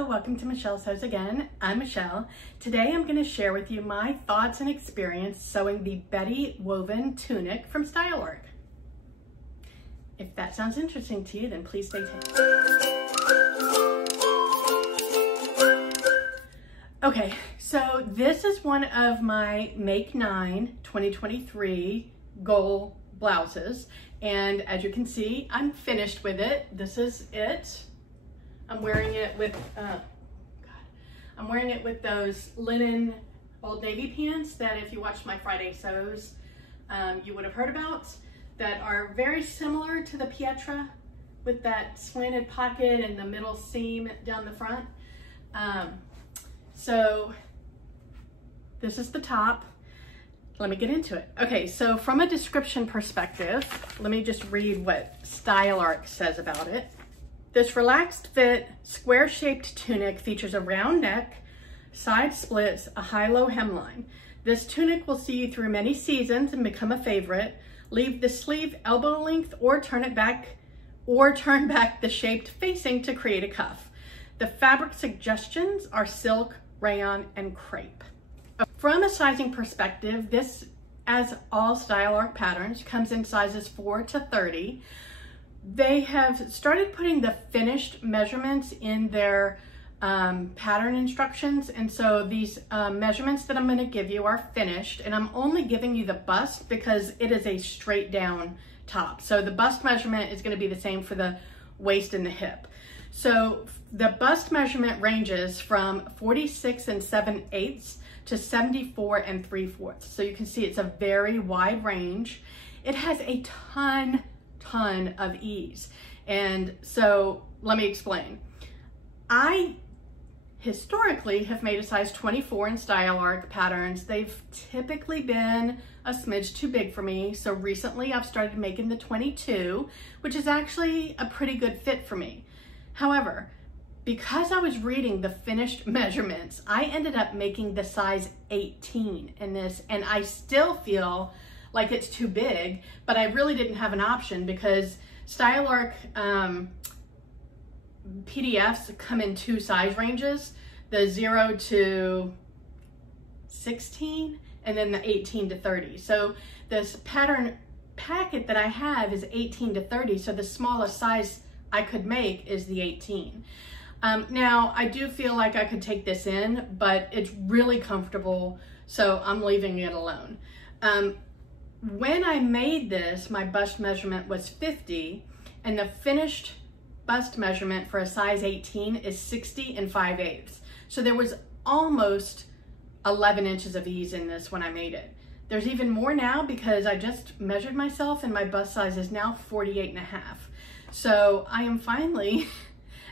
Hello, welcome to Michelle Sews Again. I'm Michelle. Today I'm going to share with you my thoughts and experience sewing the Betty woven tunic from Stylework. If that sounds interesting to you, then please stay tuned. Okay, so this is one of my Make 9 2023 goal blouses, and as you can see, I'm finished with it. This is it. I'm wearing it with those linen Old Navy pants that if you watched my Friday sews, you would have heard about, that are very similar to the Pietra with that slanted pocket and the middle seam down the front. So this is the top. Let me get into it. Okay, so from a description perspective, let me just read what Stylework says about it. This relaxed fit, square-shaped tunic features a round neck, side splits, a high-low hemline. This tunic will see you through many seasons and become a favorite. Leave the sleeve elbow length or turn back the shaped facing to create a cuff. The fabric suggestions are silk, rayon, and crepe. From a sizing perspective, this, as all Stylework patterns, comes in sizes 4 to 30. They have started putting the finished measurements in their pattern instructions, and so these measurements that I'm going to give you are finished, and I'm only giving you the bust because it is a straight down top. So the bust measurement is going to be the same for the waist and the hip. So the bust measurement ranges from 46 7/8 to 74 3/4. So you can see it's a very wide range. It has a ton of ease. And so let me explain. I historically have made a size 24 in Stylework patterns. They've typically been a smidge too big for me. So recently I've started making the 22, which is actually a pretty good fit for me. However, because I was reading the finished measurements, I ended up making the size 18 in this, and I still feel like it's too big, but I really didn't have an option because Stylework PDFs come in 2 size ranges, the 0 to 16 and then the 18 to 30. So this pattern packet that I have is 18 to 30, so the smallest size I could make is the 18. Now, I do feel like I could take this in, but it's really comfortable, so I'm leaving it alone. When I made this, my bust measurement was 50, and the finished bust measurement for a size 18 is 60 5/8. So there was almost 11 inches of ease in this when I made it. There's even more now because I just measured myself and my bust size is now 48.5. So I am finally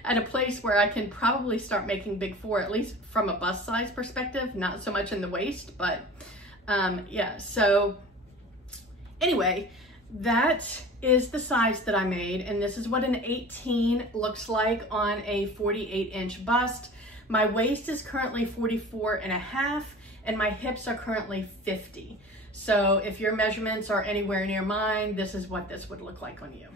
at a place where I can probably start making big 4, at least from a bust size perspective, not so much in the waist, but yeah, so anyway, that is the size that I made, and this is what an 18 looks like on a 48-inch bust. My waist is currently 44.5, and my hips are currently 50. So if your measurements are anywhere near mine, this is what this would look like on you.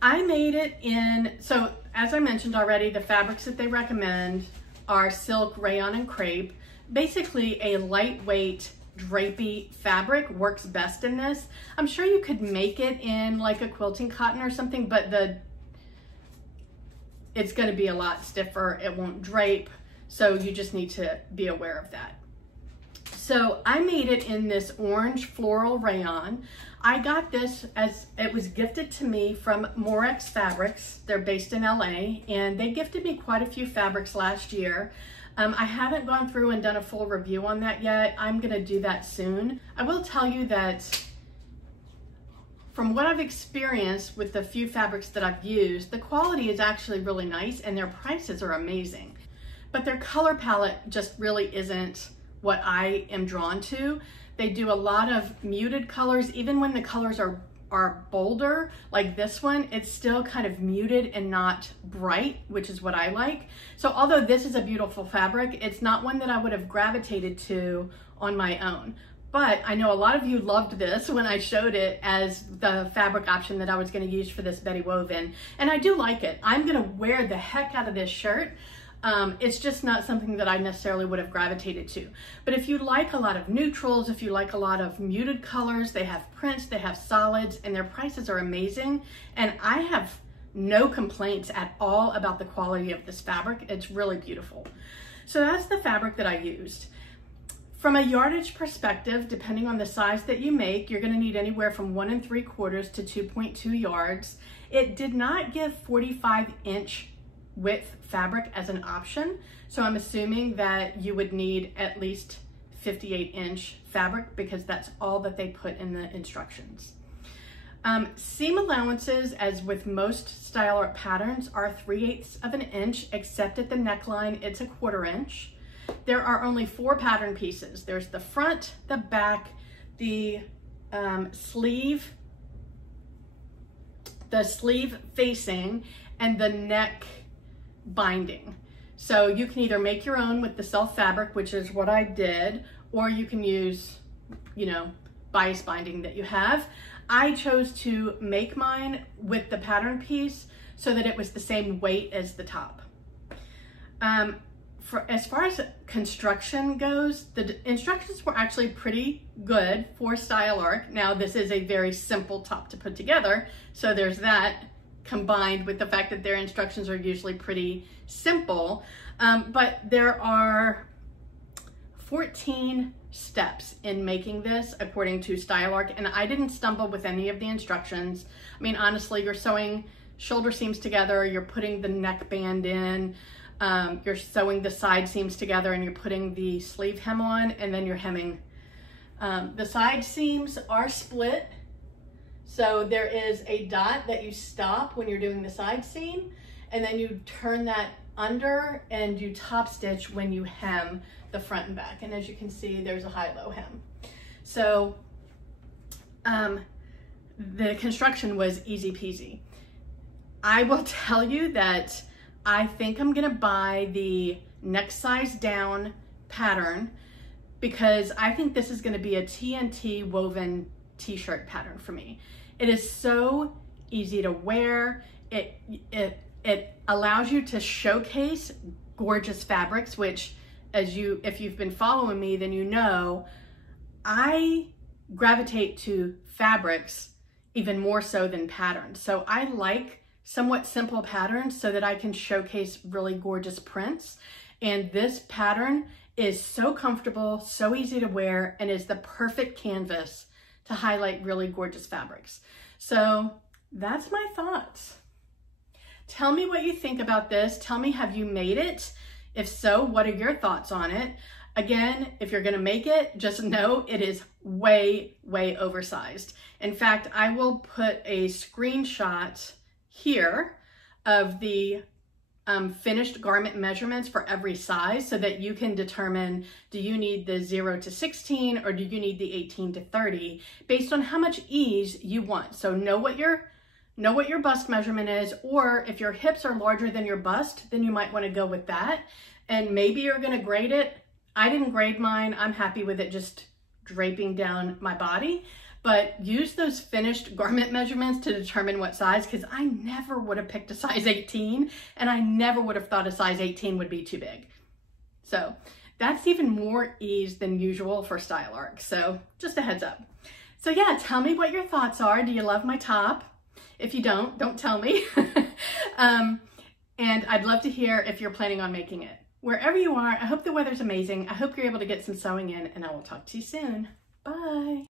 I made it in, so as I mentioned already, the fabrics that they recommend are silk, rayon, and crepe. Basically a lightweight drapey fabric works best in this. I'm sure you could make it in like a quilting cotton or something, but it's going to be a lot stiffer. It won't drape, so you just need to be aware of that. So I made it in this orange floral rayon. I got this as it was gifted to me from Morex Fabrics. They're based in LA, and they gifted me quite a few fabrics last year. I haven't gone through and done a full review on that yet. I'm gonna do that soon. I will tell you that from what I've experienced with the few fabrics that I've used, the quality is actually really nice and their prices are amazing. But their color palette just really isn't what I am drawn to. They do a lot of muted colors. Even when the colors are bolder, like this one, it's still kind of muted and not bright, which is what I like. So although this is a beautiful fabric, it's not one that I would have gravitated to on my own. But I know a lot of you loved this when I showed it as the fabric option that I was going to use for this Betty woven, and I do like it. I'm going to wear the heck out of this shirt. It's just not something that I necessarily would have gravitated to. But if you like a lot of neutrals, if you like a lot of muted colors, they have prints, they have solids, and their prices are amazing. And I have no complaints at all about the quality of this fabric. It's really beautiful. So that's the fabric that I used. From a yardage perspective, depending on the size that you make, you're gonna need anywhere from 1 3/4 to 2.2 yards. It did not give 45-inch width fabric as an option, so I'm assuming that you would need at least 58-inch fabric because that's all that they put in the instructions. Seam allowances, as with most style art patterns, are 3/8 of an inch, except at the neckline, it's 1/4 inch. There are only 4 pattern pieces. There's the front, the back, the sleeve facing, and the neck binding. So you can either make your own with the self fabric, which is what I did, or you can use, you know, bias binding that you have. I chose to make mine with the pattern piece so that it was the same weight as the top. As far as construction goes, the instructions were actually pretty good for Style Arc. Now, this is a very simple top to put together, so there's that combined with the fact that their instructions are usually pretty simple. But there are 14 steps in making this according to Style Arc, and I didn't stumble with any of the instructions. I mean, honestly, you're sewing shoulder seams together, you're putting the neck band in, you're sewing the side seams together, and you're putting the sleeve hem on, and then you're hemming. The side seams are split, so there is a dot that you stop when you're doing the side seam, and then you turn that under and you top stitch when you hem the front and back. And as you can see, there's a high-low hem. So the construction was easy peasy. I will tell you that I think I'm gonna buy the next size down pattern because I think this is gonna be a TNT woven t-shirt pattern for me. It is so easy to wear. It allows you to showcase gorgeous fabrics, which if you've been following me, then you know I gravitate to fabrics even more so than patterns. So I like somewhat simple patterns so that I can showcase really gorgeous prints. And this pattern is so comfortable, so easy to wear, and is the perfect canvas to highlight really gorgeous fabrics. So that's my thoughts. Tell me what you think about this. Tell me, have you made it? If so, what are your thoughts on it? Again, if you're gonna make it, just know it is way, way oversized. In fact, I will put a screenshot here of the finished garment measurements for every size so that you can determine, do you need the 0 to 16 or do you need the 18 to 30 based on how much ease you want. So know what your bust measurement is, or if your hips are larger than your bust, then you might want to go with that. And maybe you're going to grade it. I didn't grade mine. I'm happy with it just draping down my body. But use those finished garment measurements to determine what size, because I never would have picked a size 18, and I never would have thought a size 18 would be too big. So that's even more ease than usual for Style Arc. So just a heads up. So yeah, tell me what your thoughts are. Do you love my top? If you don't tell me. And I'd love to hear if you're planning on making it. Wherever you are, I hope the weather's amazing. I hope you're able to get some sewing in, and I will talk to you soon. Bye.